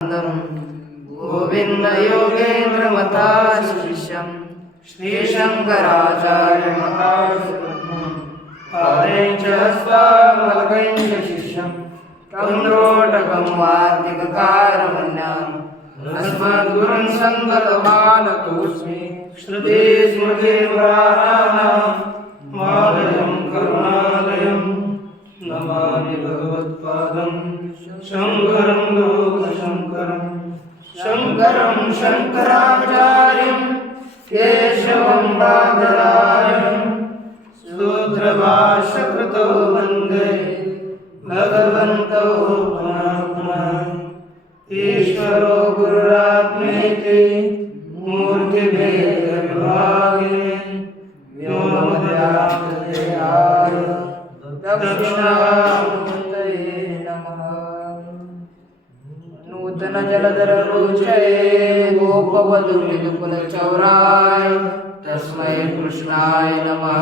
गोविंद योगेन्द्रमथाशिष्यं श्रीशङ्कराचार्यमहाश्रमं हस्तामलकं शिष्यं कन्द्रोटकं वार्तिककारमन्याम् अस्मद्गुरुं सन्ततमानतोऽस्मि श्रुतिस्मृतिपुराणानाम् मालयं करुणालयं नमामि भगवत्पादं शङ्करं लोकशङ्करं शङ्करं शङ्कराचार्यं केशवं बादरायणं सूत्रभाष्यकृतो वन्दे भगवन्तौ पुनः पुनः ईश्वरो गुरुरात्मेति मूर्तिभेदविभागिने व्योमवद्व्याप्तदेहाय दक्षिणामूर्तये नमः। नूतन जलधर रुचये गोपवधूलिकुलचौराय तस्मै कृष्णाय नमः।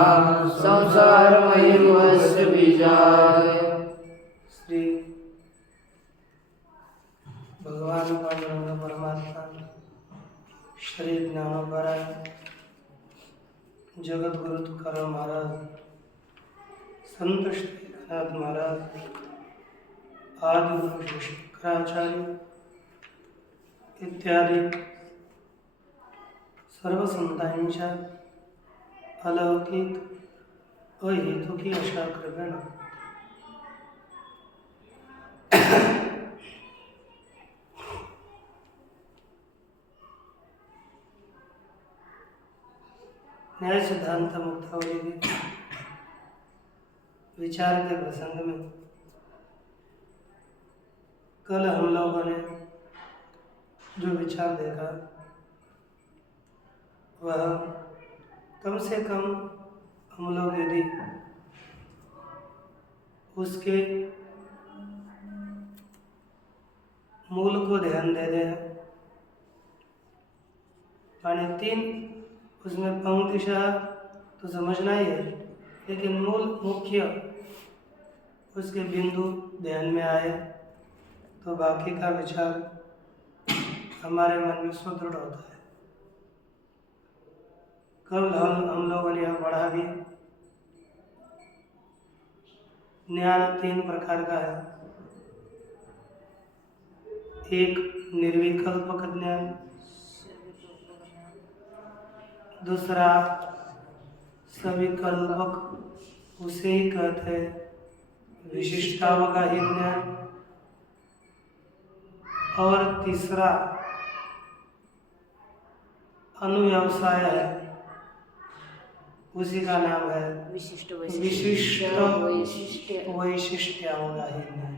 संसारमयस्य बीजाय श्री भगवान पांडुरंग परमात्मा श्री ज्ञानोबराय जगत गुरु तुकाराम महाराज संत श्री एकनाथ महाराज आदि गुरु श्री शंकराचार्य इत्यादी सर्व संतांच्या अलौकिक अहेतुकी अशा कृपेनं न्याय सिद्धांत मुक्तावली के विचार के प्रसंग में कल हम लोगों ने जो विचार देखा वह कम से कम हम लोग यदि उसके मूल को ध्यान दे दें यानी तीन उसमें पंक्तिशः तो समझना ही है, लेकिन मूल मुख्य उसके बिंदु ध्यान में आए तो बाकी का विचार हमारे मन में सुदृढ़ होता है। कल हम लोगों ने यह पढ़ा भी ज्ञान तीन प्रकार का है। एक निर्विकल्पक ज्ञान, दूसरा सविकल्पक उसे ही कहते हैं विशिष्टावगाही ज्ञान, और तीसरा अनुव्यवसाय है, उसी का नाम है विशिष्ट वैशिष्ट्यावगाही ज्ञान।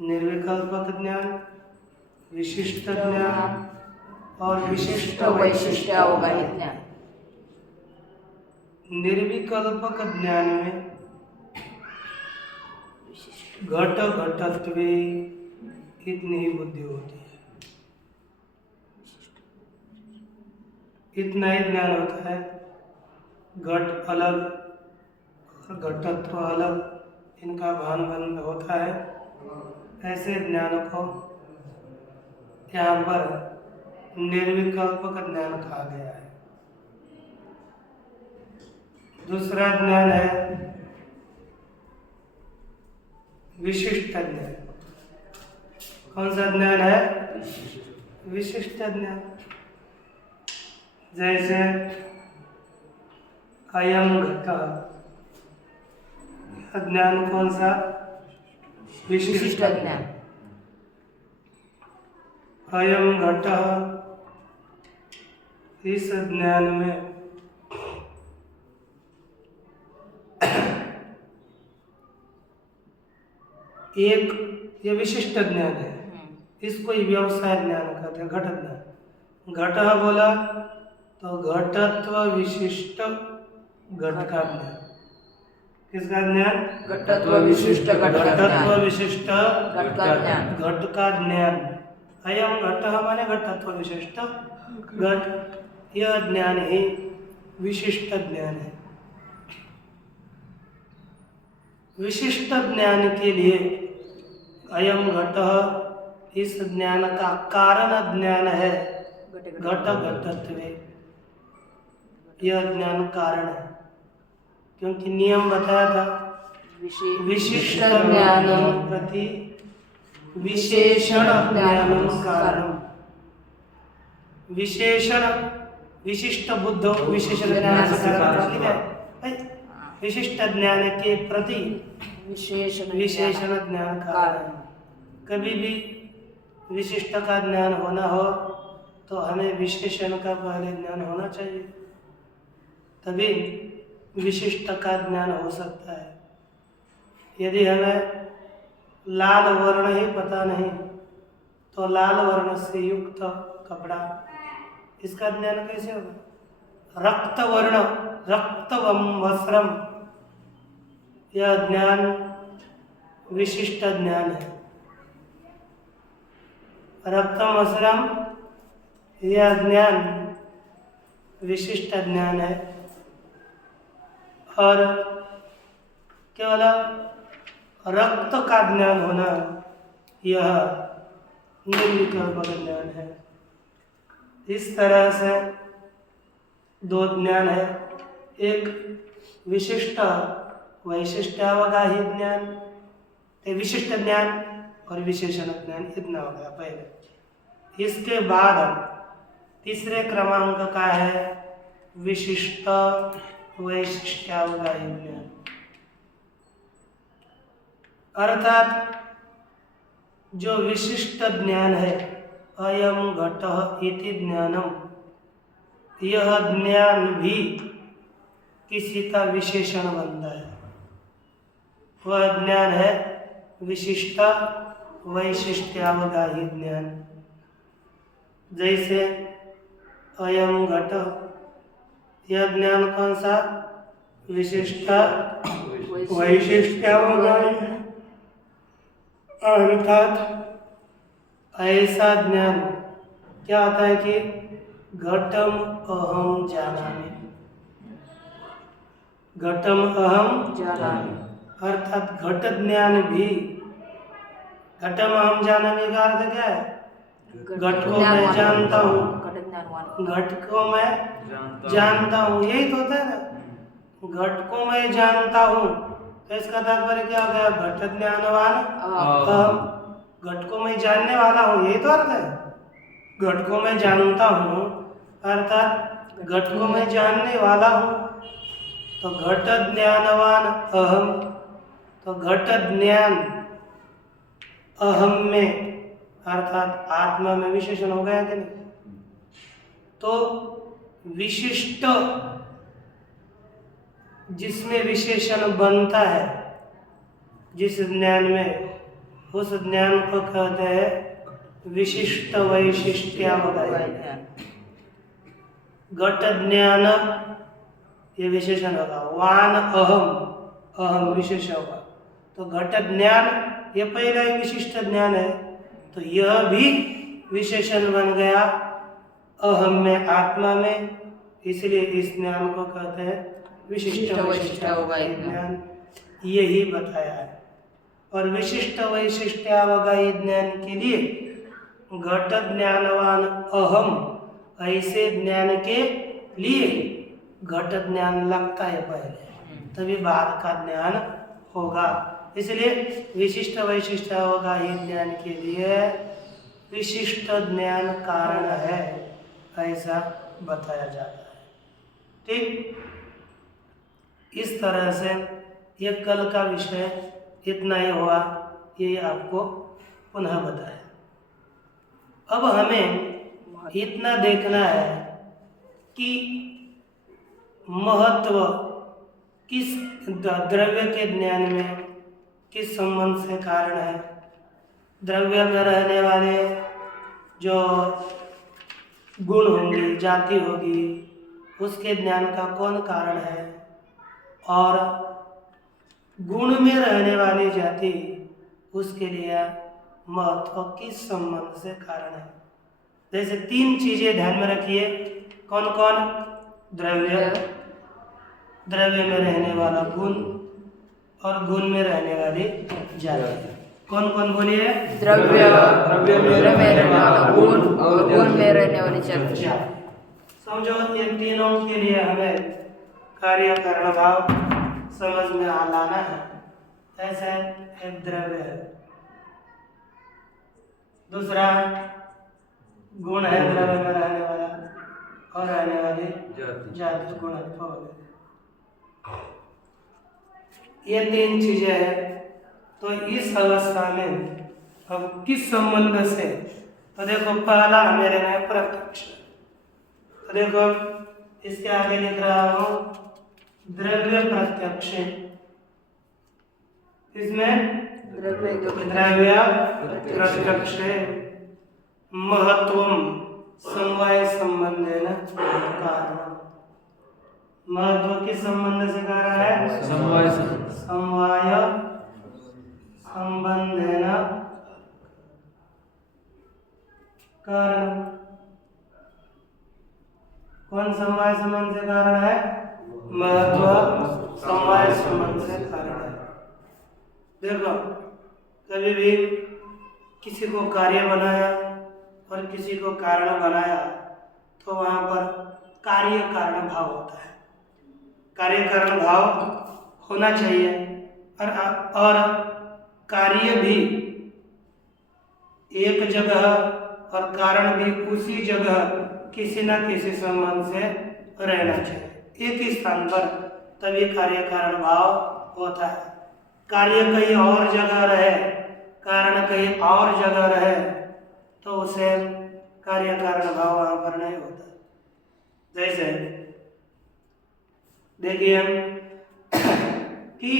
निर्विकल्पक ज्ञान, विशिष्ट ज्ञान और विशिष्ट वैशिष्ट्यावगाही ज्ञान। निर्विकल्पक ज्ञान में घट घटत्वे इतनी ही बुद्धि होती है, इतना ही ज्ञान होता है। घट अलग और घटत्व अलग, इनका भान बंद होता है। ऐसे ज्ञान को यहाँ पर निर्विकल्पक ज्ञान कहा गया है। दूसरा ज्ञान है विशिष्ट ज्ञान। कौन सा ज्ञान है? विशिष्ट ज्ञान। जैसे अयम घट, ज्ञान कौन सा? विशिष्ट ज्ञान। अयम घट, इस ज्ञान में एक ये विशिष्ट ज्ञान है, इसको ही व्यवसाय ज्ञान कहते हैं। घट ज्ञान, घट बोला तो घटत्व विशिष्ट घट का ज्ञान। किसका ज्ञान? घटत्व विशिष्ट घट का ज्ञान। अयम घट माने घटत्व विशिष्ट घट, यह ज्ञान ही विशिष्ट ज्ञान है। विशिष्ट ज्ञान के लिए अयम घट इस ज्ञान का कारण ज्ञान है घट घटत्व, यह ज्ञान कारण है। क्योंकि नियम बताया था विशिष्ट ज्ञानम प्रति विशेषण ज्ञानम कारणम। विशेषण विशिष्ट बुद्धो विशेषण ज्ञान से कारण है। विशिष्ट ज्ञान के प्रति विशेषण ज्ञान कारण। कभी भी विशिष्ट का ज्ञान होना हो तो हमें विशेषण का पहले ज्ञान होना चाहिए, तभी विशिष्ट का ज्ञान हो सकता है। यदि हमें लाल वर्ण ही पता नहीं तो लाल वर्ण से युक्त कपड़ा, इसका ज्ञान कैसे होगा? रक्त वर्ण रक्तवम वस्त्रम, यह ज्ञान विशिष्ट ज्ञान है। रक्तम वस्त्रम, यह ज्ञान विशिष्ट ज्ञान है। और केवल रक्त का ज्ञान होना यह निर्विकल्प ज्ञान है। इस तरह से दो ज्ञान है, एक विशिष्ट वैशिष्ट्यावगाही ज्ञान, विशिष्ट ज्ञान और विशेषण ज्ञान, इतना हो गया पहले। इसके बाद तीसरे क्रमांक का है विशिष्ट वैशिष्ट्यावगाही ज्ञान, अर्थात जो विशिष्ट ज्ञान है अयम घटः इति ज्ञानम, यह ज्ञान भी किसी का विशेषण बनता है। वह ज्ञान है विशिष्ट वैशिष्ट्यावगाही ज्ञान। जैसे अयम घट, यह ज्ञान कौन सा? विशिष्ट वैशिष्ट्यावगाही है। अर्थात ऐसा ज्ञान क्या होता है कि घटम अहम जानामि, घटम अहम जानामि, अर्थात घट ज्ञान भी, घटम अहम जानामि का अर्थ क्या है? घट को मैं जानता हूँ, घट को मैं जानता हूँ, यही तो होता है ना। घट को मैं जानता हूँ तो इसका तात्पर्य क्या हो गया? घट ज्ञानवान अहम, घट को मैं जानने वाला हूँ, यही तो अर्थ है। घट को मैं जानता हूँ अर्थात घट को मैं जानने वाला हूँ। तो घट ज्ञानवान अहम, तो घट ज्ञान अहम में अर्थात आत्मा में विशेषण हो गया कि नहीं? तो विशिष्ट जिसमें विशेषण बनता है, जिस ज्ञान में, उस ज्ञान को कहते हैं विशिष्ट वैशिष्ट्यावगाही। घट ज्ञान ये विशेषण होगा, वान अहम, अहम विशेष होगा। तो घट ज्ञान ये पहला ही विशिष्ट ज्ञान है, तो यह भी विशेषण बन गया अहम में, आत्मा में, इसलिए इस ज्ञान को कहते हैं विशिष्ट वैशिष्ट्यावगाही ज्ञान। यही बताया है। और विशिष्ट वैशिष्ट्यावगाही ज्ञान के लिए घट ज्ञानवान अहम ऐसे ज्ञान के लिए घट ज्ञान लगता है पहले, तभी बाद का ज्ञान होगा। इसलिए विशिष्ट वैशिष्ट्यावगाही ज्ञान के लिए विशिष्ट ज्ञान कारण है, ऐसा बताया जाता है। ठीक, इस तरह से ये कल का विषय इतना ही हुआ, ये आपको पुनः बताया। अब हमें इतना देखना है कि महत्व किस द्रव्य के ज्ञान में किस संबंध से कारण है। द्रव्य में रहने वाले जो गुण होंगी, जाति होगी, उसके ज्ञान का कौन कारण है, और गुण में रहने वाली जाति उसके लिए महत्व किस संबंध से कारण है। जैसे तीन चीजें ध्यान में रखिए, कौन कौन? द्रव्य, द्रव्य में रहने वाला गुण और गुण में रहने वाली जाति। कौन कौन बोलिए? द्रव्य में रहने वाला गुण और गुण में रहने वाली चर्चा। समझो ये तीनों के लिए हमें कार्य कारण भाव समझ में लाना है। ऐसे एक द्रव्य है, दूसरा गुण है द्रव्य में रहने वाला और रहने वाली जाति गुणत्व वगैरह, ये तीन चीजें हैं। तो इस अवस्था में अब किस संबंध से? तो देखो पहला मेरे में प्रत्यक्ष, तो देखो इसके आगे लिख रहा हूं द्रव्य प्रत्यक्ष। इसमें द्रव्य प्रत्यक्ष महत्वम समवाय संबंधेन कारण। महत्व किस संबंध से कारण है? समवाय संबंधेन कारण। कौन समवाय संबंध से कारण है? महत्व समवाय संबंध से कारण है। देखो कभी भी किसी को कार्य बनाया और किसी को कारण बनाया तो वहां पर कार्य कारण भाव होता है। कार्य कारण भाव होना चाहिए और कार्य भी एक जगह और कारण भी उसी जगह किसी न किसी संबंध से रहना चाहिए। एक ही स्थान पर तभी कार्य कारण भाव होता है। कार्य कहीं और जगह रहे, कारण कहीं और जगह रहे तो उसे कार्य कारण भाव वहां पर नहीं होता। जैसे देखिए कि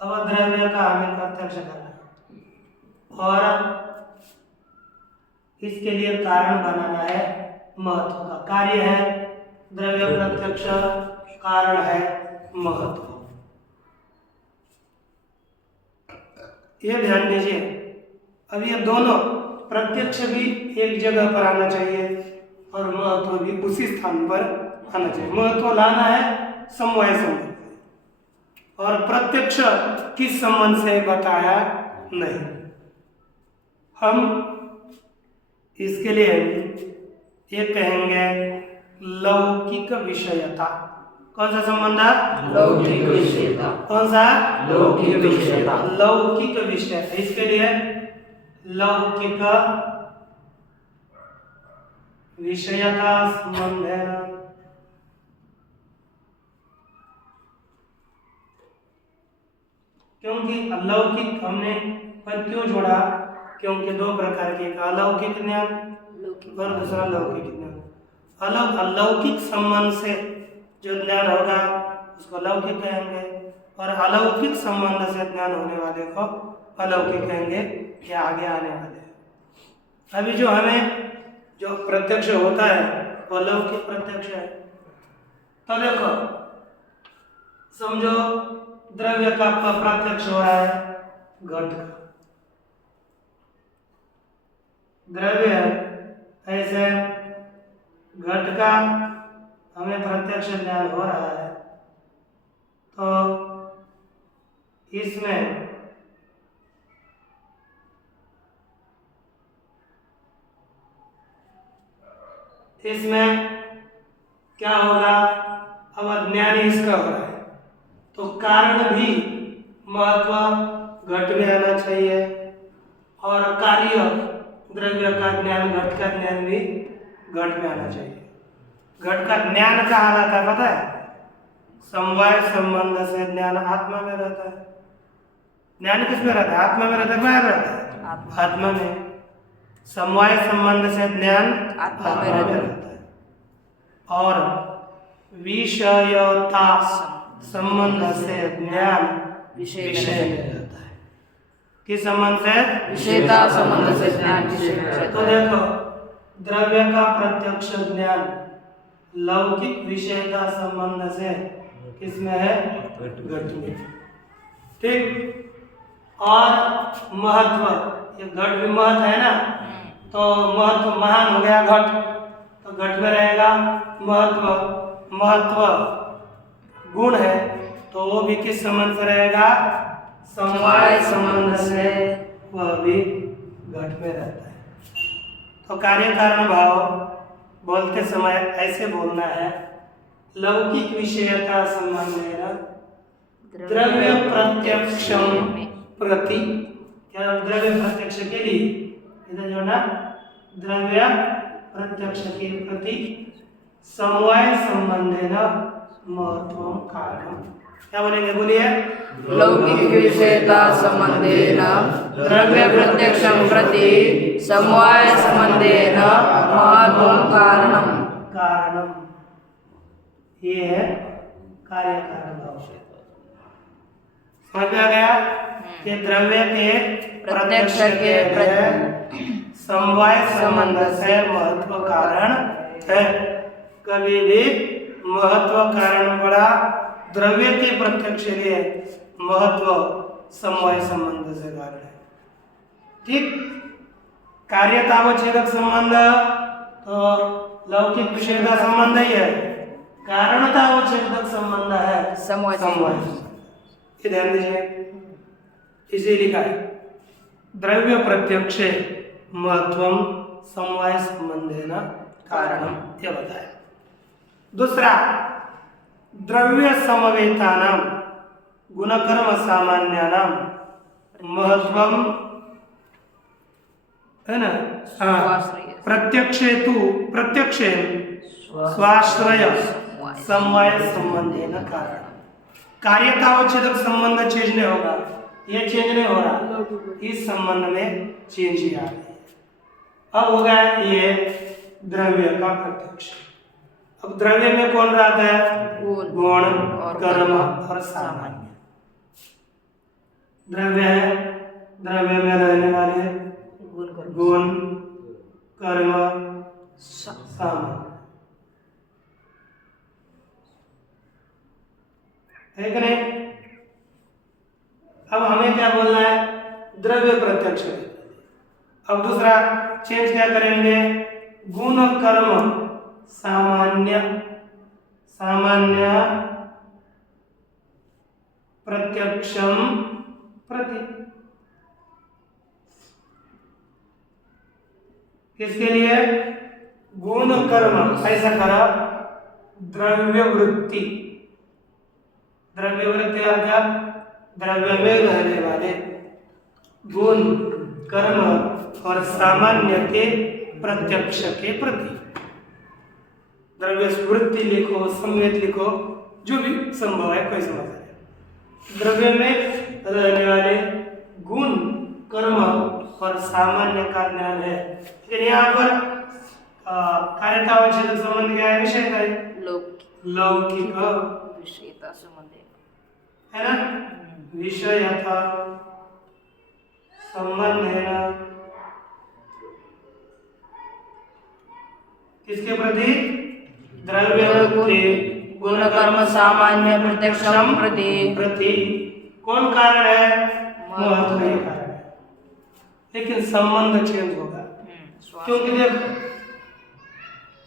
अवद्रव्य का हमें प्रत्यक्ष करना है और इसके लिए कारण बनाना है महत्व का। कार्य है द्रव्य प्रत्यक्ष, कारण है महत्व। ये ध्यान दीजिए। अब ये दोनों प्रत्यक्ष भी एक जगह पर आना चाहिए और महत्व भी उसी स्थान पर आना चाहिए। महत्व लाना है समवाय संबंध और प्रत्यक्ष किस संबंध से बताया नहीं। हम इसके लिए ये कहेंगे लौकिक विषयता। कौन सा संबंध है? लौकिक विषयता। कौन सा? लौकिक विषयता। लौकिक विषयता। इसके लिए लौकिक विषयता संबंध है। क्योंकि अलौकिक हमने पर क्यों जोड़ा? क्योंकि दो प्रकार के, अलौकिक ज्ञान और दूसरा लौकिक ज्ञान। अलौकिक संबंध से जो ज्ञान होगा उसको लौकिक कहेंगे और अलौकिक संबंध से ज्ञान होने वाले को अलौकिक कहेंगे। क्या आगे आने वाले हैं। अभी जो हमें जो प्रत्यक्ष होता है वो लौकिक प्रत्यक्ष है। तो देखो समझो द्रव्य का प्रत्यक्ष हो रहा है घट का। द्रव्य ऐसे घट का हमें प्रत्यक्ष ज्ञान हो रहा है तो इसमें क्या होगा? अब ज्ञान इसका हो रहा है तो कारण भी महत्व घट में आना चाहिए और कार्य द्रव्य का ज्ञान, घट का ज्ञान भी घट में आना चाहिए। घट का ज्ञान कहाँ रहता है पता है? समवाय संबंध से ज्ञान आत्मा में रहता है। ज्ञान किस में रहता है? आत्मा में रहता है। क्या रहता है? आत्मा में। समवाय संबंध से ज्ञान आत्मा में रहता है और विषयता संबंध से ज्ञान विषय में रहता है। किस संबंध से? विषयता संबंध से ज्ञान विषय में रहता है। तो देखो द्रव्य का प्रत्यक्ष ज्ञान लौकिक विषयता संबंध से किसमें है? घट में। ठीक। और महत्व, ये घट भी महत्व है ना, तो महत्व महान हो गया घट, तो घट में रहेगा महत्व। महत्व गुण है तो वो भी किस संबंध से रहेगा? समवाय संबंध से वह भी घट में रहता है। तो कार्य कारण भाव बोलते समय ऐसे बोलना है, लौकिक विषयता संबंधेन द्रव्य प्रत्यक्षम प्रति, क्या द्रव्य प्रत्यक्ष के लिए इधर जो ना द्रव्य प्रत्यक्ष के प्रति समवाय संबंधेन महत्व कारण, क्या बोलेंगे बोलिए, लौकिक विषयता संबंधेन द्रव्य प्रत्यक्षं प्रति समवाय संबंधेन महत्वं कारणम्। कारणम, ये है कार्य कारण भाव से। समझ में आ गया कि द्रव्य के प्रत्यक्ष के समवाय संबंध से महत्व कारण है। कभी भी महत्व कारण बड़ा द्रव्य के प्रत्यक्ष लिए महत्व समवाय संबंध से कारण है। ठीक, कार्यतावच्छेदक संबंध तो लौकिक विषयता संबंध ही है, कारणतावच्छेदक संबंध है समवाय संबंध। ये ध्यान दीजिए, इसे लिखा है द्रव्य प्रत्यक्षे महत्वम समवाय संबंधेन कारणम, यह बताया। दूसरा, द्रव्य समवेतानाम गुणकर्म सामान्यानाम महत्वम, है ना, प्रत्यक्षे स्वाश्रय समवाय संबंधेन कारण। कार्यतावच्छेदक संबंध चेंज नहीं होगा, ये चेंज नहीं हो रहा, इस संबंध में चेंज ही आ रही है। अब हो गया ये द्रव्य का प्रत्यक्ष। अब द्रव्य में कौन रहता है, गुण कर्म और सामान्य। द्रव्य है, द्रव्य में रहने वाले गुण कर्म सामान्य, है कि नहीं। अब हमें क्या बोलना है, द्रव्य प्रत्यक्ष। अब दूसरा चेंज क्या करेंगे, गुण कर्म सामान्य, सामान्य प्रत्यक्षम प्रति। किसके लिए, गुण कर्म, ऐसा करा द्रव्य वृत्ति। द्रव्य वृत्ति अर्थात द्रव्य में रहने वाले गुण कर्म और सामान्य के प्रत्यक्ष के प्रति। द्रव्य वृत्ति लिखो, संवेद लिखो, जो भी संभव है, कोई समझ है। द्रव्य में रहने वाले गुण कर्म और सामान्य का ज्ञान है। लेकिन यहाँ पर कार्यतावच्छेदक संबंध क्या है, विषयता है, लौकिक विषयता संबंध है ना, विषयता संबंध है ना, किसके प्रति, द्रव्य वृत्ति गुण कर्म सामान्य प्रत्यक्षम प्रति। कौन कारण है, महत्व ही कारण है, लेकिन संबंध चेंज होगा। क्योंकि देखो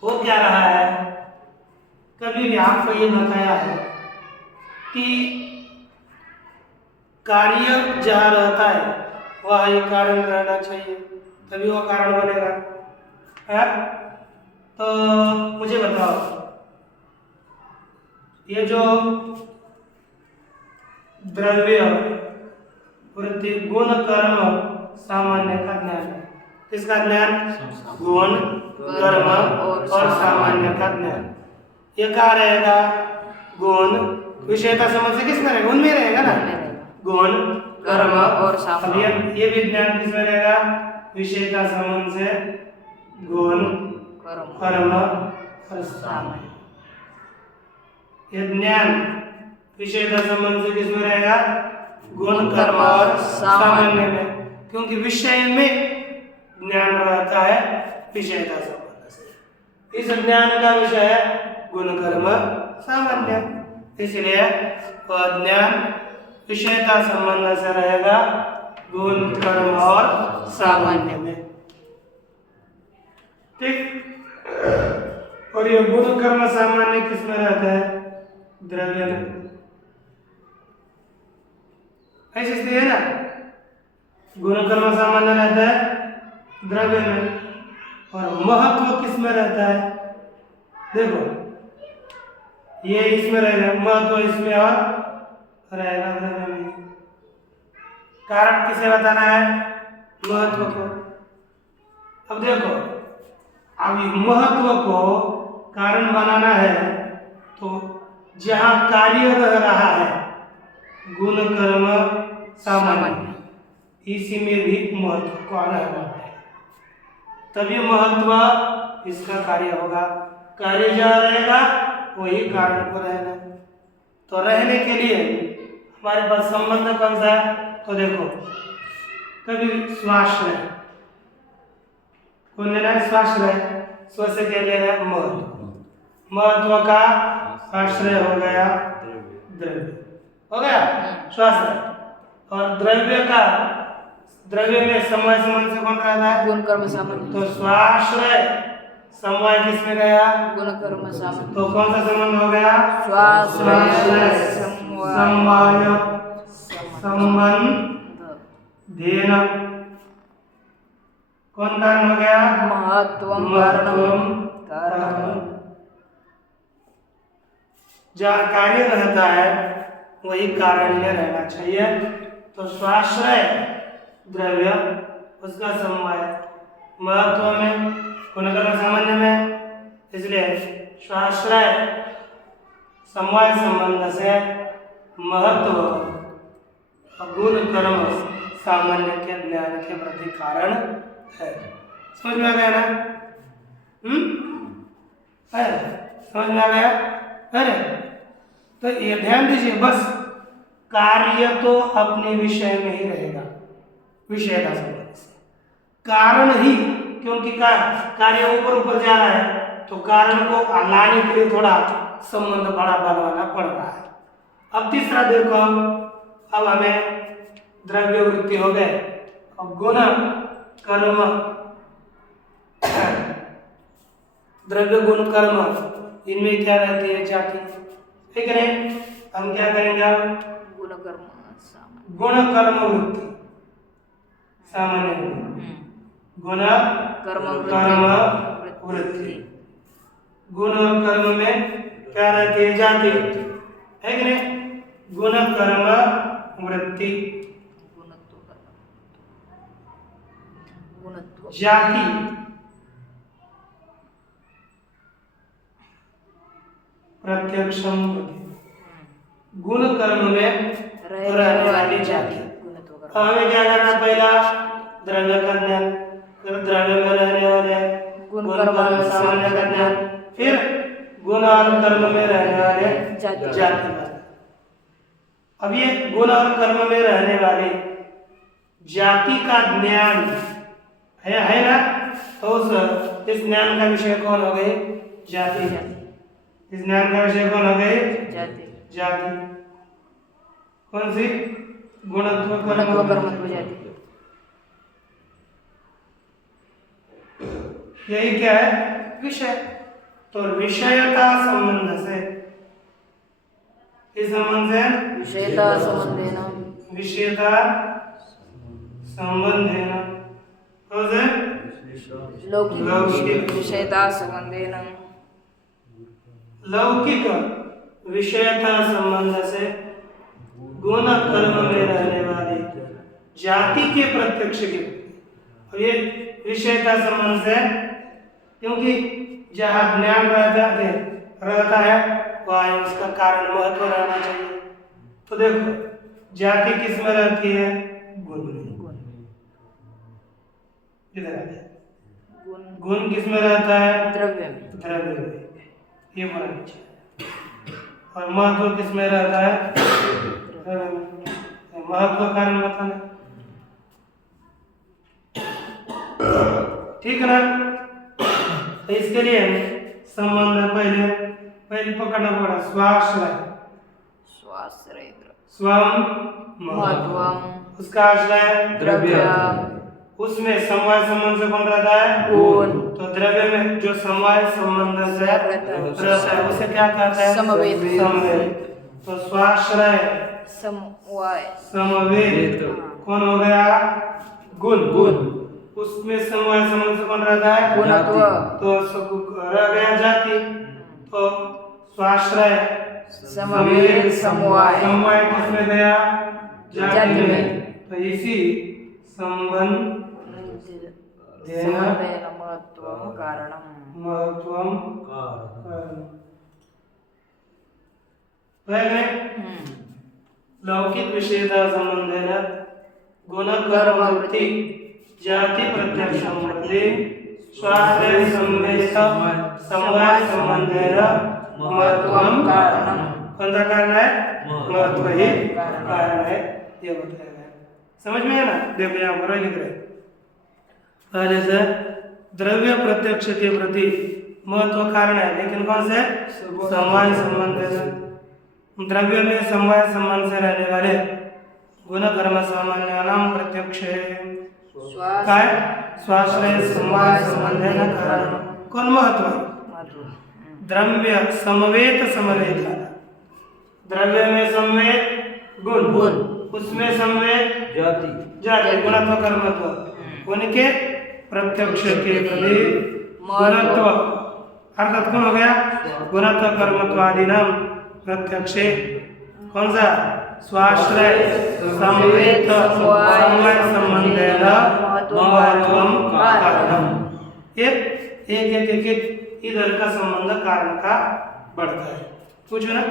वो क्या रहा है, कभी भी आपको ये बताया है कि कार्य जहाँ रहता है वह एक कारण रहना चाहिए, तभी वो कारण बनेगा, है। तो मुझे बताओ, ये जो द्रव्य वृत्ति गुण कर्म सामान्य का ज्ञान है, किसका ज्ञान, गुण कर्म और सामान्य का ज्ञान। ये कहाँ रहेगा, गुण विषयता संबंध से किसमें रहेगा, उनमें रहेगा ना, गुण कर्म और सामान्य। ये भी ज्ञान किसमें रहेगा, विषयता संबंध से गुण कर्म और सामान्य। ये ज्ञान विषयता संबंध से किसमें रहेगा, गुण कर्म और सामान्य में, क्योंकि विषय में ज्ञान रहता है विषयता संबंध से। इस ज्ञान का विषय है गुण कर्म सामान्य, इसलिए वह ज्ञान विषयता संबंध से रहेगा गुण कर्म और सामान्य में। ठीक, और ये गुण कर्म सामान्य किसमें रहता है, द्रव्य में, ऐसी स्थिति है ना, गुण कर्म सामान्य रहता है द्रव्य में, और महत्व किस में रहता है? देखो ये इसमें रहेगा, महत्व इसमें और रहेगा द्रव्य में। कारण किसे बताना है? महत्व को। अब देखो, अब महत्व को कारण बनाना है तो जहाँ कार्य रह रहा है गुण कर्म सामान्य, इसी में भी महत्व को रहना है, तभी महत्व इसका कार्य होगा। कार्य जहाँ रहेगा वही कारण को रहना। तो रहने के लिए हमारे पास संबंध कौन सा है? तो देखो, कभी श्वास है, कौन लेना है? श्वास है, स्व से क्या लेना है? महत्व। महत्व का आश्रय हो गया द्रव्य, हो गया श्वास है। और द्रव्य का, द्रव्य में समवाय संबंध से कौन रहता है? गुण कर्म सामान्य। तो स्वाश्रय समवाय किसमें गया? गुण कर्म सामान्य। तो कौन सा संबंध हो गया? स्वाश्रय समवाय संबंध देना। कौन कारण हो गया? महत्वम कारणम। जहाँ कार्य रहता है वही कारणीय रहना चाहिए। तो स्वाश्रय द्रव्य उसका समवाय महत्व में, गुणकर्म सामान्य में, इसलिए स्वाश्रय समवाय संबंध से महत्व और गुण कर्म सामान्य के ज्ञान के प्रति कारण है। समझ में आ गया ना? है, समझ में आ गया? अरे तो ये ध्यान दीजिए, बस कार्य तो अपने विषय में ही रहेगा, विषयता संबंध से। कारण ही, क्योंकि कार्य ऊपर ऊपर जा रहा है तो कारण को लाने के लिए थोड़ा संबंध बड़ा बनवाना पड़ रहा है। अब तीसरा देखो, अब हमें द्रव्य वृत्ति हो गए, अब गुण कर्म, द्रव्य गुण कर्म, इनमें क्या रहती है? जाति। ठीक है, हम क्या करेंगे अब? गुण कर्म सामान्य। गुण कर्म वृत्ति सामान्य, गुण कर्म वृत्ति। गुण और कर्म में क्या रहती है? जाति, है कि नहीं? गुण कर्म वृत्ति, जाति, प्रत्यक्षम, गुण कर्म में रहने वाली जाति। हमें क्या करना? पहला द्रव्य का ज्ञान, फिर द्रव्य में रहने वाले गुण कर्म सामान्य का ज्ञान, फिर गुण और कर्म में रहने वाले जाति का। अब ये गुण और कर्म में रहने वाले जाति का ज्ञान है ना? तो इस ज्ञान का विषय कौन हो गई? जाति। इस ज्ञान का विषय कौन हो गई? जाति। कौन सी? गुणत्व कर्मत्व जाति। यही क्या है? विषय। तो विषयता संबंध से, इस संबंध से विषयता संबंधेन, विषयता संबंधेन, लौकिक विषयता संबंधेन, लौकिक विषयता संबंध से गुण कर्म में रहने वाली जाति के प्रत्यक्ष के, और ये विषयता संबंध से, क्योंकि जहाँ ज्ञान रहता है वहाँ उसका कारण महत्व रहना चाहिए। तो देखो जाति किस में रहती है? गुण में। इधर आ गया, गुण किस में रहता है? द्रव्य में। ये बोला नीचे। और महत्व किस में रहता है? महत्व कारण बताना, ठीक है ना? तो इसके लिए संबंध पहले पकड़ना पड़ा। स्वाश्रय, स्वम महत्वम, उसका आश्रय द्रव्य, उसमें समवाय संबंध से कौन रहता है? गुण। तो द्रव्य में जो समवाय संबंध से रहता है उसे क्या कहते हैं? समवेत। तो स्वाश्रय समवाय समवेत कौन हो गया? गुण। उसमें समवाय संबंध से कौन रहता है? गुणत्व तो सब रह गया जाति। तो स्वाश्रय समवेत समवाय समवाय किसमें गया? जाति जाति में। तो इसी संबंध संबंधेन महत्त्वं कारणम् महत्वम लौकिक विषयता संबंधेन गुणकर्मवृत्ति जाति प्रत्यक्षं मध्ये स्वाश्रय संवेद समवाय संबंधेन महत्वम कारणम। कौन सा कारण है? महत्व ही कारण है, ये बताया गया। समझ में है ना? देखो यहाँ पर लिख रहे पहले से द्रव्य प्रत्यक्ष के प्रति महत्व कारण है, लेकिन कौन से? समवाय संबंध है। द्रव्य में समवाय संबंध से रहने वाले गुण कर्म सामान्य नाम प्रत्यक्ष है। काय स्वाश्रय समवाय संबंध है ना कारण। कौन महत्व है? द्रव्य समवेत समवेत, द्रव्य में समवेत गुण, उसमें समवेत जाति गुणत्व कर्मत्व, उनके प्रत्यक्ष के प्रति गुणत्व अर्थात कौन हो गया? गुणत्व कर्मत्व आदि नाम प्रत्यक्षे कौन सा? स्वाश्रय समवेत समवाय संबंधेन महत्वम कारणम। एक इधर का संबंध कारण का बढ़ता है। पूछो ना।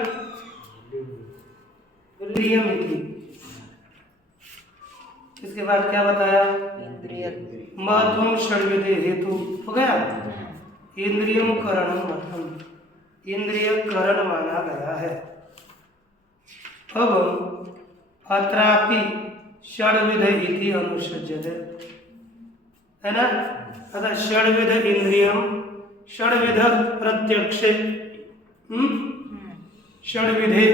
इंद्रियमिति, इसके बाद क्या बताया? महत्वम षड्विधि हेतु हो गया। इंद्रियम करणम महत्वम, इंद्रिय करण माना गया है। अब अत्रापि षड्विध इति अनुसज्जते, है ना? अतः षड्विध इंद्रियम षड्विध प्रत्यक्ष षड्विधे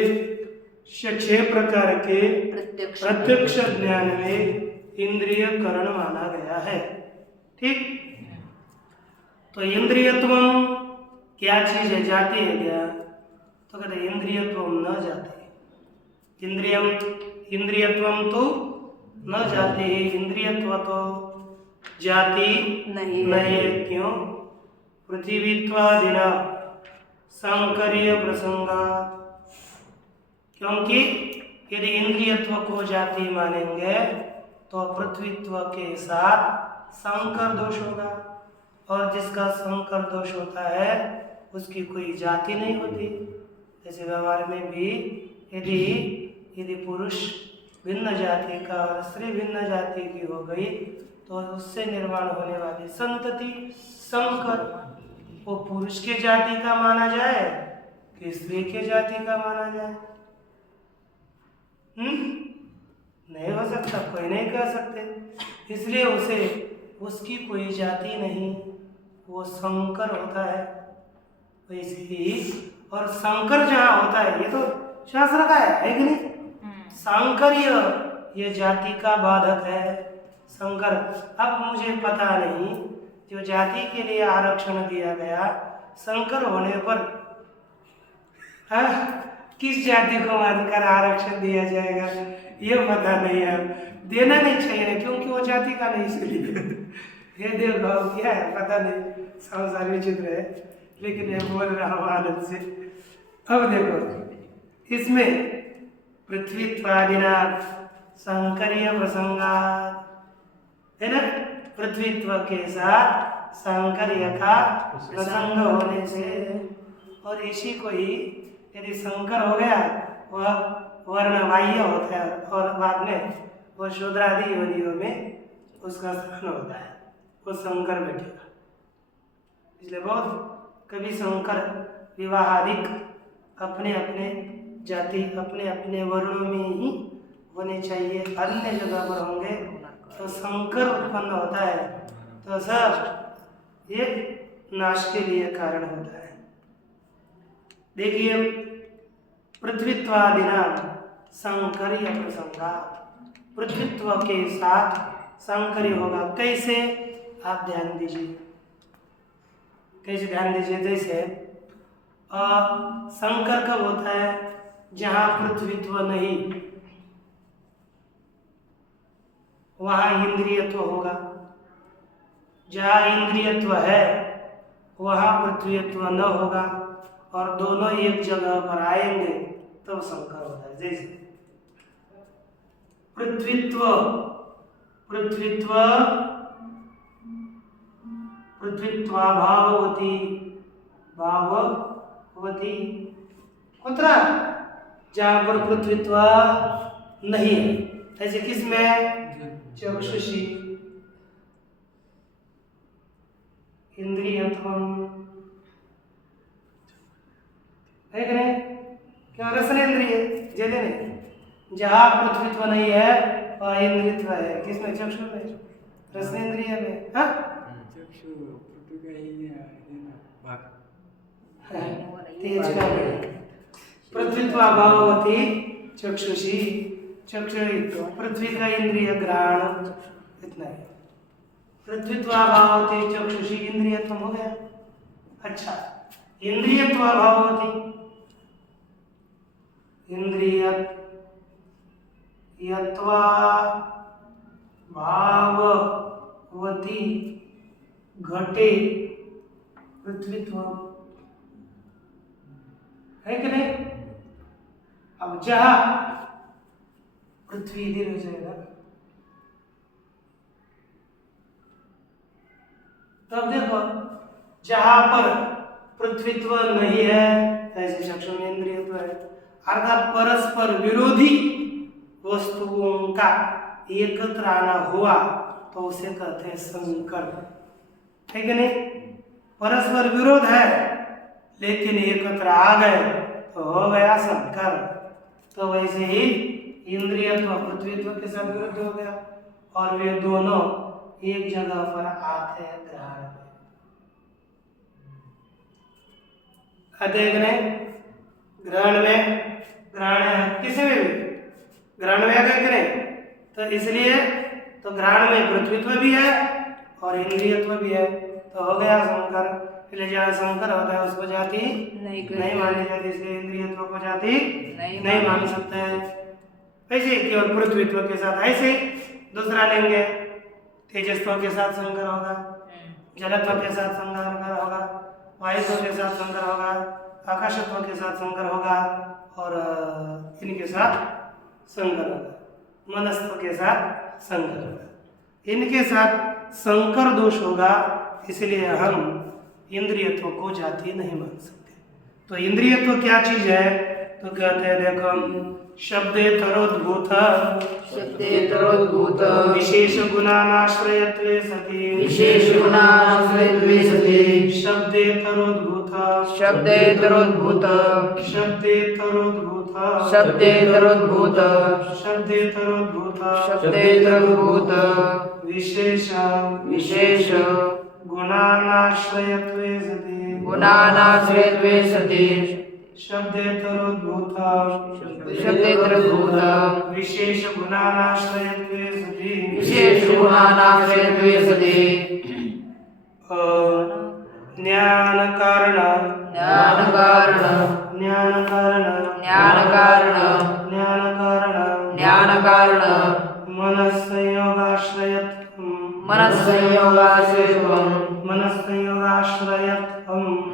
6 प्रकार के प्रत्यक्ष ज्ञान में इंद्रिय करण माना गया है। ठीक। तो इंद्रियत्व क्या चीज है? जाति है क्या? तो कहते इंद्रियत्व न जाति, इंद्रियत्वम तो न जाति, इंद्रियत्व तो जाति नहीं है। क्यों? पृथ्वीत्वादिना सांकर्य प्रसंगात, क्योंकि यदि इंद्रियत्व को जाति मानेंगे तो पृथ्वीत्व के साथ संकर दोष होगा, और जिसका संकर दोष होता है उसकी कोई जाति नहीं होती। जैसे व्यवहार में भी यदि पुरुष भिन्न जाति का और स्त्री भिन्न जाति की हो गई तो उससे निर्माण होने वाली संतति संकर, वो पुरुष के जाति का माना जाए कि स्त्री के जाति का माना जाए? नहीं हो सकता, कोई नहीं कह सकते। इसलिए उसकी कोई जाति नहीं, वो संकर होता है। वैसे ही और संकर जहाँ होता है, ये तो शास्त्र का है कि नहीं? सांकर्य ये जाति का बाधक है। संकर, अब मुझे पता नहीं जो जाति के लिए आरक्षण दिया गया, संकर होने पर किस जाति को मानकर आरक्षण दिया जाएगा ये पता नहीं है। देना नहीं चाहिए क्योंकि वो जाति का नहीं, इसलिए ये देखो क्या है पता नहीं, संसार विचित्र है, लेकिन ये बोल रहा हूँ आनंद से। अब देखो इसमें पृथ्वीत्वादिना सांकर्य प्रसंगात, है ना? पृथ्वीत्व के साथ सांकर्य का प्रसंग होने से, और इसी को ही यदि संकर हो गया वह वर्ण बाह्य होता है और बाद में वह शूद्रादि योनियों में उसका स्थान होता है, वो संकर बैठेगा। इसलिए बहुत कभी संकर विवाहादिक अपने अपने जाति अपने अपने वर्णों में ही होने चाहिए, अन्य जगह पर होंगे तो संकर उत्पन्न होता है, तो सब ये नाश के लिए कारण होता है। देखिए पृथ्वीत्वादिना संकर्य प्रसंगात, पृथ्वीत्व के साथ संकर्य होगा। कैसे? आप ध्यान दीजिए, कैसे ध्यान दीजिए? जैसे संकर कब होता है? जहाँ पृथ्वीत्व नहीं, वहाँ इंद्रियत्व होगा। जहाँ इंद्रियत्व है वहाँ पृथ्वीत्व न होगा, और दोनों एक जगह पर आएंगे तब संकर होता है। जैसे पृथ्वीत्व पृथ्वीत्व पृथ्वीत्वाभाववती भाववती कुत्र, जहाँ पर पृथ्वीत्व नहीं है। ऐसे किसमें? चक्षुषी इंद्रियत्वम है कि नहीं? क्या रसनेन्द्रिय जले नहीं, जहाँ पृथ्वीत्व नहीं है वह इंद्रियत्व है। किसमें? चक्षु में, रसनेन्द्रिय में। हाँ, चक्षु पृथ्वी का ही है ना भाग। तेज का पृथ्वीत्वाभाववती चक्षुषी, चक्षु पृथ्वी का इंद्रिय ग्रहण, इतना है। पृथ्वीत्वाभाववती चक्षुषी इंद्रियत्व हो गया। अच्छा, इंद्रियत्वाभाववती इंद्रियत्वा भाववती घटे पृथ्वीत्व है कि नहीं? अब जहाँ पृथ्वी इधर हो जाएगा तब देखो, जहाँ पर पृथ्वीत्व नहीं है ऐसे चक्षु में इंद्रियत्व है। अर्थात परस्पर विरोधी वस्तुओं का एकत्र आना हुआ तो उसे कहते हैं संकर, है कि नहीं? परस्पर विरोध है लेकिन एकत्र आ गए तो हो गया संकर। तो वैसे ही इंद्रियत्व पृथ्वीत्व के साथ विरुद्ध हो गया, और वे दोनों एक जगह पर आते हैं ग्रहण में। देख रहे ग्रहण में, ग्रहण है किसी में भी ग्रहण में है कि नहीं? तो इसलिए तो ग्रहण में पृथ्वीत्व भी है और इंद्रियत्व भी है, तो हो गया संकर। इसलिए जहाँ संकर होता है उसको जाति नहीं मानी जाती, इसलिए इंद्रियत्व को जाति नहीं मान सकते हैं। ऐसे केवल पृथ्वीत्व के साथ ऐसे दूसरा लेंगे, तेजस्व के साथ संकर होगा, जलत्व के साथ संकर होगा, वायुत्व के साथ संकर होगा, आकाशत्व के साथ संकर होगा, और इनके साथ संकर होगा, मनस्त्व के साथ संकर होगा। इनके साथ संकर दोष होगा, इसलिए हम इंद्रियत्व को जाति नहीं मान सकते। तो इंद्रियत्व क्या चीज है? तो कहते हैं देखो, शब्दे तरोद्भूत विशेष गुणानाश्रयत्वे सति शब्दे तरोद्भूत विशेष गुणानाश्रयत्वे सति शब्देतरोद्भूत विशेष गुणानाश्रयत्वे सति ज्ञान कारण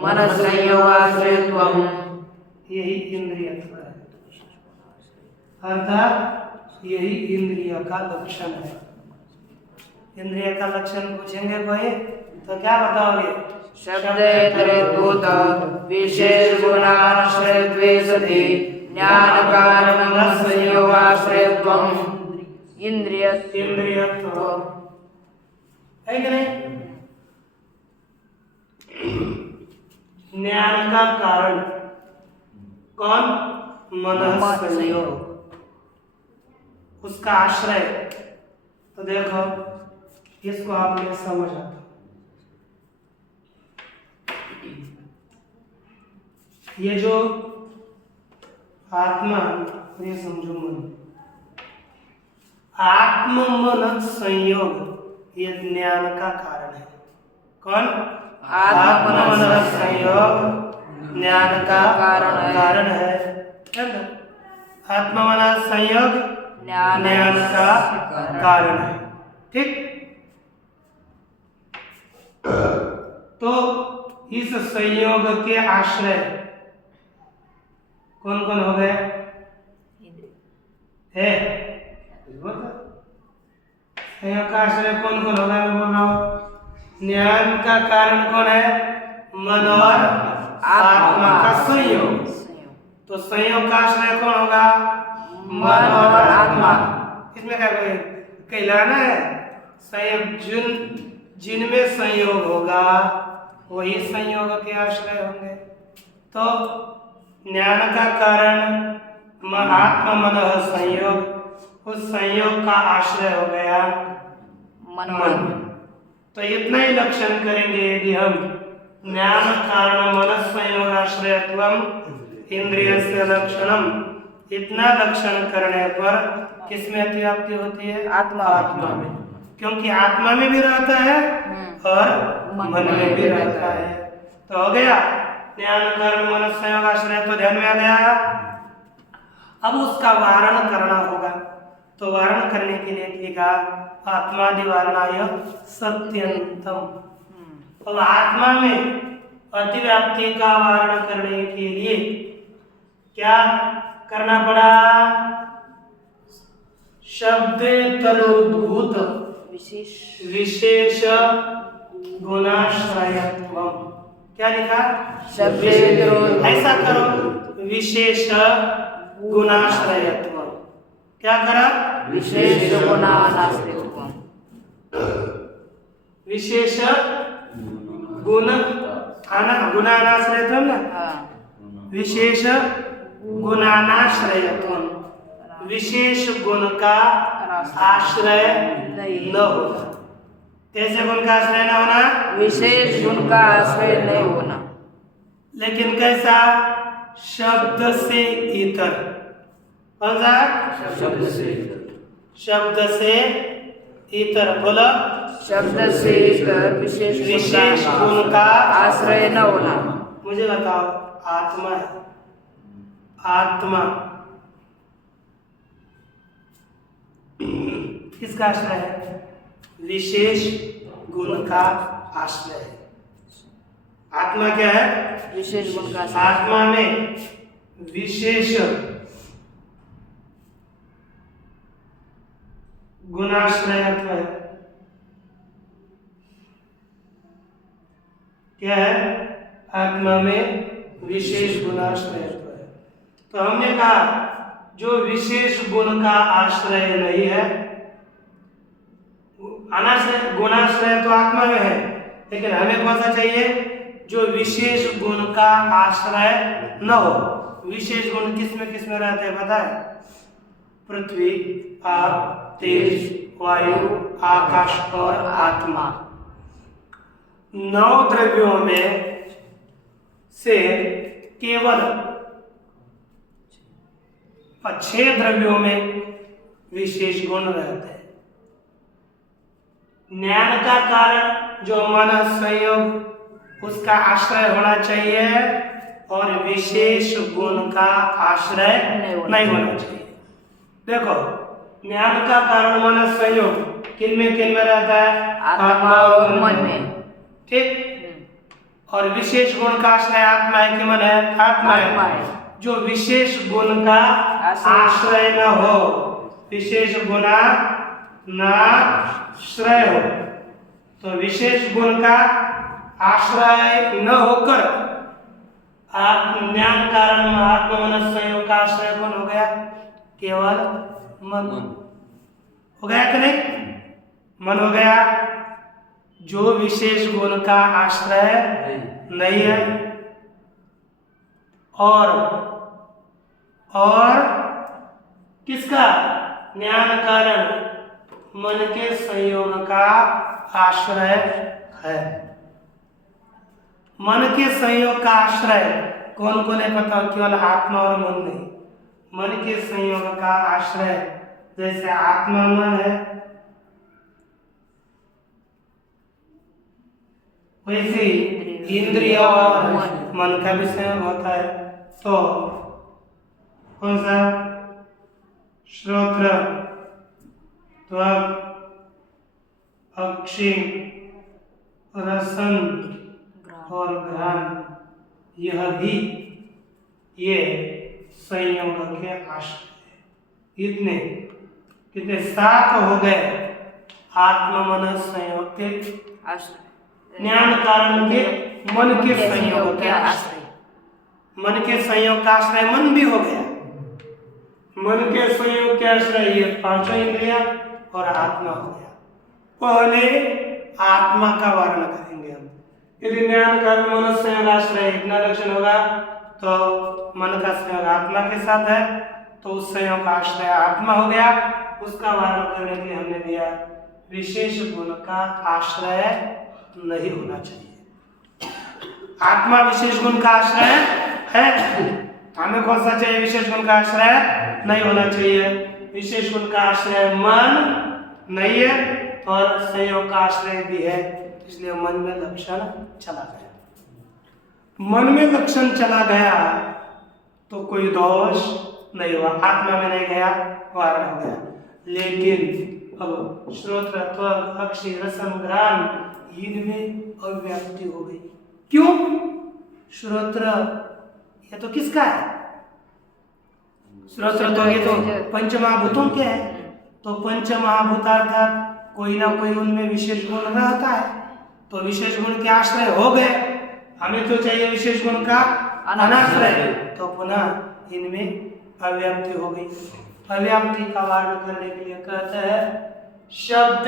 मनस्संयोगाश्रयत्वम् यही इंद्रियत्व है, अर्थात यही इंद्रिय का लक्षण है। इंद्रिय का लक्षण पूछेंगे कोई तो क्या बताओगे? शब्देतरोद्भूत विशेष गुणाश्रयत्वे सति ज्ञान कारण मनस्संयोगाश्रयत्वम् इंद्रियत्व है कि नहीं? ज्ञान का कारण कौन? मनस्संयोग, उसका आश्रय। तो देखो इसको आपने समझा, ये जो आत्मा, ये समझो मन, आत्म मन संयोग ये ज्ञान का कारण है। कौन? आत्म मन संयोग ज्ञान का कारण है। आत्म मन संयोग ज्ञान का कारण है। ठीक। तो इस संयोग के आश्रय कौन कौन हो गए है? संयोग का आश्रय कौन कौन हो गया? मैं बोल रहा हूं, ज्ञान का कारण कौन है? मन और आत्मा का संयोग। तो संयोग का आश्रय कौन होगा? मन और आत्मा। इसमें क्या कहलाना है? संयोग जिनमें संयोग होगा वही संयोग के आश्रय होंगे। तो ज्ञान का कारण आत्मा मन संयोग, उस संयोग का आश्रय हो गया मन। तो इतना ही लक्षण करेंगे यदि हम ज्ञान कारण मन संयोग आश्रयत्वम इंद्रियस्य लक्षणम, इतना लक्षण करने पर किसमें अतिव्याप्ति होती है? आत्मा में। क्योंकि आत्मा में भी रहता है और मन में भी रहता है। तो हो गया ज्ञान कारण मन संयोग आश्रय, तो ध्यान में आ गया। अब उसका वारण करना होगा। तो वारण करने के लिए लिखा आत्मादि वारणाय सत्यंतम। अब आत्मा में अतिव्याप्ति का वारण करने के लिए क्या करना पड़ा? शब्देतरोद्भूत विशेष गुणाश्रयत्वम। क्या लिखा? शब्देतरोद्भूत, ऐसा करो, विशेष गुणाश्रयत्वम। क्या करा? विशेष गुणाश्रयत्वम। विशेष गुण गुणानाश्रयत्वम ना, विशेष गुणानाश्रयत्वम। विशेष गुण का आश्रय न होना। कैसे गुण का आश्रय न होना? विशेष गुण का आश्रय नहीं होना। लेकिन कैसा? शब्द से इतर। कौन सा? शब्द से इतर। बोलो, शब्द से इतर विशेष गुण का आश्रय न होना। मुझे बताओ, आत्मा है, आत्मा किसका आश्रय है? विशेष गुण का आश्रय है। आत्मा क्या है? विशेष गुण का आश्रय। आत्मा में विशेष गुणाश्रयत्व है। क्या है? आत्मा में विशेष गुणाश्रयत्व है। तो हमने कहा जो विशेष गुण का आश्रय नहीं है, अनाश्रय गुणाश्रय तो आत्मा में है, लेकिन हमें कौन सा चाहिए? जो विशेष गुण का आश्रय न हो। विशेष गुण किस में रहते हैं पता है? पृथ्वी, आप, तेज, वायु, आकाश और आत्मा। 9 द्रव्यों में से केवल 6 द्रव्यों में विशेष गुण रहते हैं। ज्ञान का कारण जो मन संयोग, उसका आश्रय होना चाहिए और विशेष गुण का आश्रय नहीं होना चाहिए। देखो, ज्ञान का कारण मन संयोग किन में रहता है? आत्मा और मन में। ठीक। और विशेष गुण का आश्रय आत्मा है कि मन है? आत्मा है। जो विशेष गुण का आश्रय न हो, विशेष गुणा नाश्रय हो, तो विशेष गुण का आश्रय न होकर ज्ञान कारण आत्मा मन संयोग का आश्रय कौन हो गया? केवल मन हो गया कि नहीं? मन हो गया, जो विशेष गुण का आश्रय नहीं है। और किसका? ज्ञान कारण मन के संयोग का आश्रय है। मन के संयोग का आश्रय कौन कौन है पता? केवल आत्मा और मन नहीं। मन के संयोग का आश्रय जैसे आत्मा मन है, वैसे इंद्रिय और मन का भी संयोग होता है। तो कौन सा? श्रोत्र, त्वक, अक्षी, रसन ग्राम। और घ्राण, यह भी ये संयोग के आश्रय है। इतने कितने 7 हो गए आत्म मन संयोग के आश्रय। ज्ञान कारण के मन के संयोग के आश्रय। मन के संयोग का आश्रय मन भी हो गया। मन के संयोग के आश्रय ये 5 इंद्रियां और आत्मा हो गया। पहले आत्मा का वर्णन करेंगे हम। यदि ज्ञान कारण मन संयोग आश्रय इतना लक्षण होगा तो मन का संयोग आत्मा के साथ है तो उस संयोग का आश्रय आत्मा हो गया। उसका वर्णन करने के लिए हमने दिया विशेष गुण का आश्रय नहीं होना चाहिए। आत्मा विशेष गुण का आश्रय है, हमें कौन सा चाहिए? विशेष गुण का आश्रय नहीं होना चाहिए। विशेष गुण का आश्रय मन नहीं है और संयोग का आश्रय भी है, इसलिए मन में लक्षण चला गया। मन में लक्षण चला गया तो कोई दोष नहीं हुआ, आत्मा में नहीं गया, वारण हो गया। लेकिन अब श्रोत्र, त्वग, अक्षी, रसम, घ्राण इनमें अव्याप्ति हो गई। क्यों? श्रोत्र ये तो किसका है? श्रोत्र तो ये तो पंचमहाभूतों के है। तो पंचमहाभूतार्थात कोई ना कोई उनमें विशेष गुण रहता है, तो विशेष गुण के आश्रय हो गए। हमें तो चाहिए विशेष गुण का अनाश्रय, तो पुनः इनमें अव्याप्ति हो गई। अव्याप्ति का वर्णन करने के लिए कहते हैं शब्द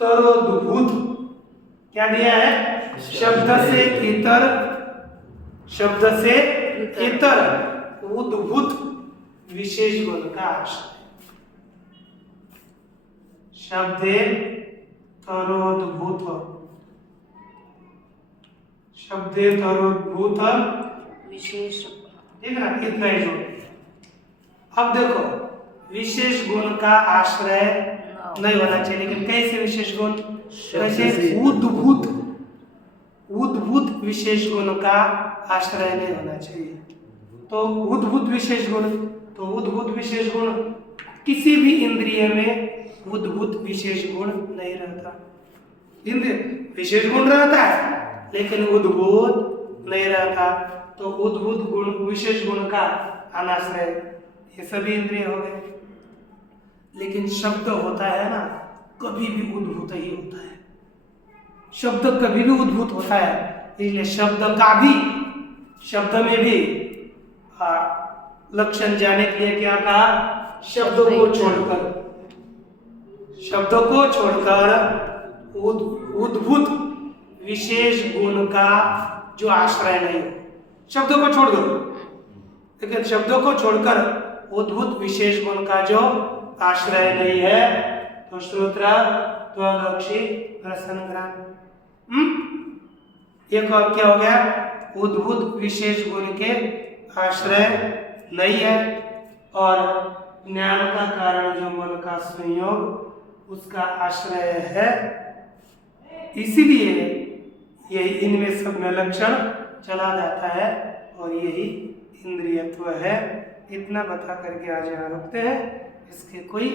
तरोद्भूत। क्या दिया है? शब्द से इतर, शब्द से इतर उद्भूत विशेष गुण का आश्रय। शब्द तरोद्भूत, शब्द तरोद्भूत विशेष। ठीक है ना? इतना ही जोड़। अब देखो विशेष गुण का आश्रय नहीं होना चाहिए, लेकिन कैसे विशेष गुण? कैसे? उद्भूत, उद्भूत विशेष गुण का आश्रय नहीं होना चाहिए। तो उद्भूत विशेष गुण, तो उद्भूत विशेष गुण किसी भी इंद्रिय में उद्भूत विशेष गुण नहीं रहता। इंद्रिय विशेष गुण रहता है लेकिन उद्भूत नहीं रहता। तो उद्भूत गुण, विशेष गुण का अनाश्रय ये सभी इंद्रिय हो गए। लेकिन शब्द होता है ना, कभी भी उद्भूत ही होता है। शब्द कभी भी उद्भूत होता है, इसलिए शब्द का भी, शब्द में भी लक्षण जाने के लिए क्या कहा? शब्द को छोड़कर, शब्द को छोड़कर उद्भूत विशेष गुण का जो आश्रय नहीं हो। शब्दों को छोड़ दो, लेकिन शब्दों को छोड़कर उद्भूत विशेष गुण का जो आश्रय नहीं है तो श्रोत्र, त्वग, अक्षी, रसन, घ्राण। एक और क्या हो गया? उद्भूत विशेष गुण के आश्रय नहीं है और ज्ञान का कारण जो मन का संयोग उसका आश्रय है। इसीलिए यही इनमें सब में लक्षण चला जाता है और यही इंद्रियत्व है। इतना बता करके आज यहाँ रुकते हैं। इसके कोई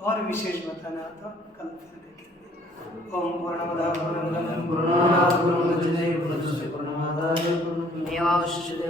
और विशेष बताना तो कल फिर देखेंगे। ओम पूर्णमदः पूर्णमिदं पूर्णात् पूर्णमुदच्यते पूर्णस्य पूर्णमादाय पूर्णमेवावशिष्यते।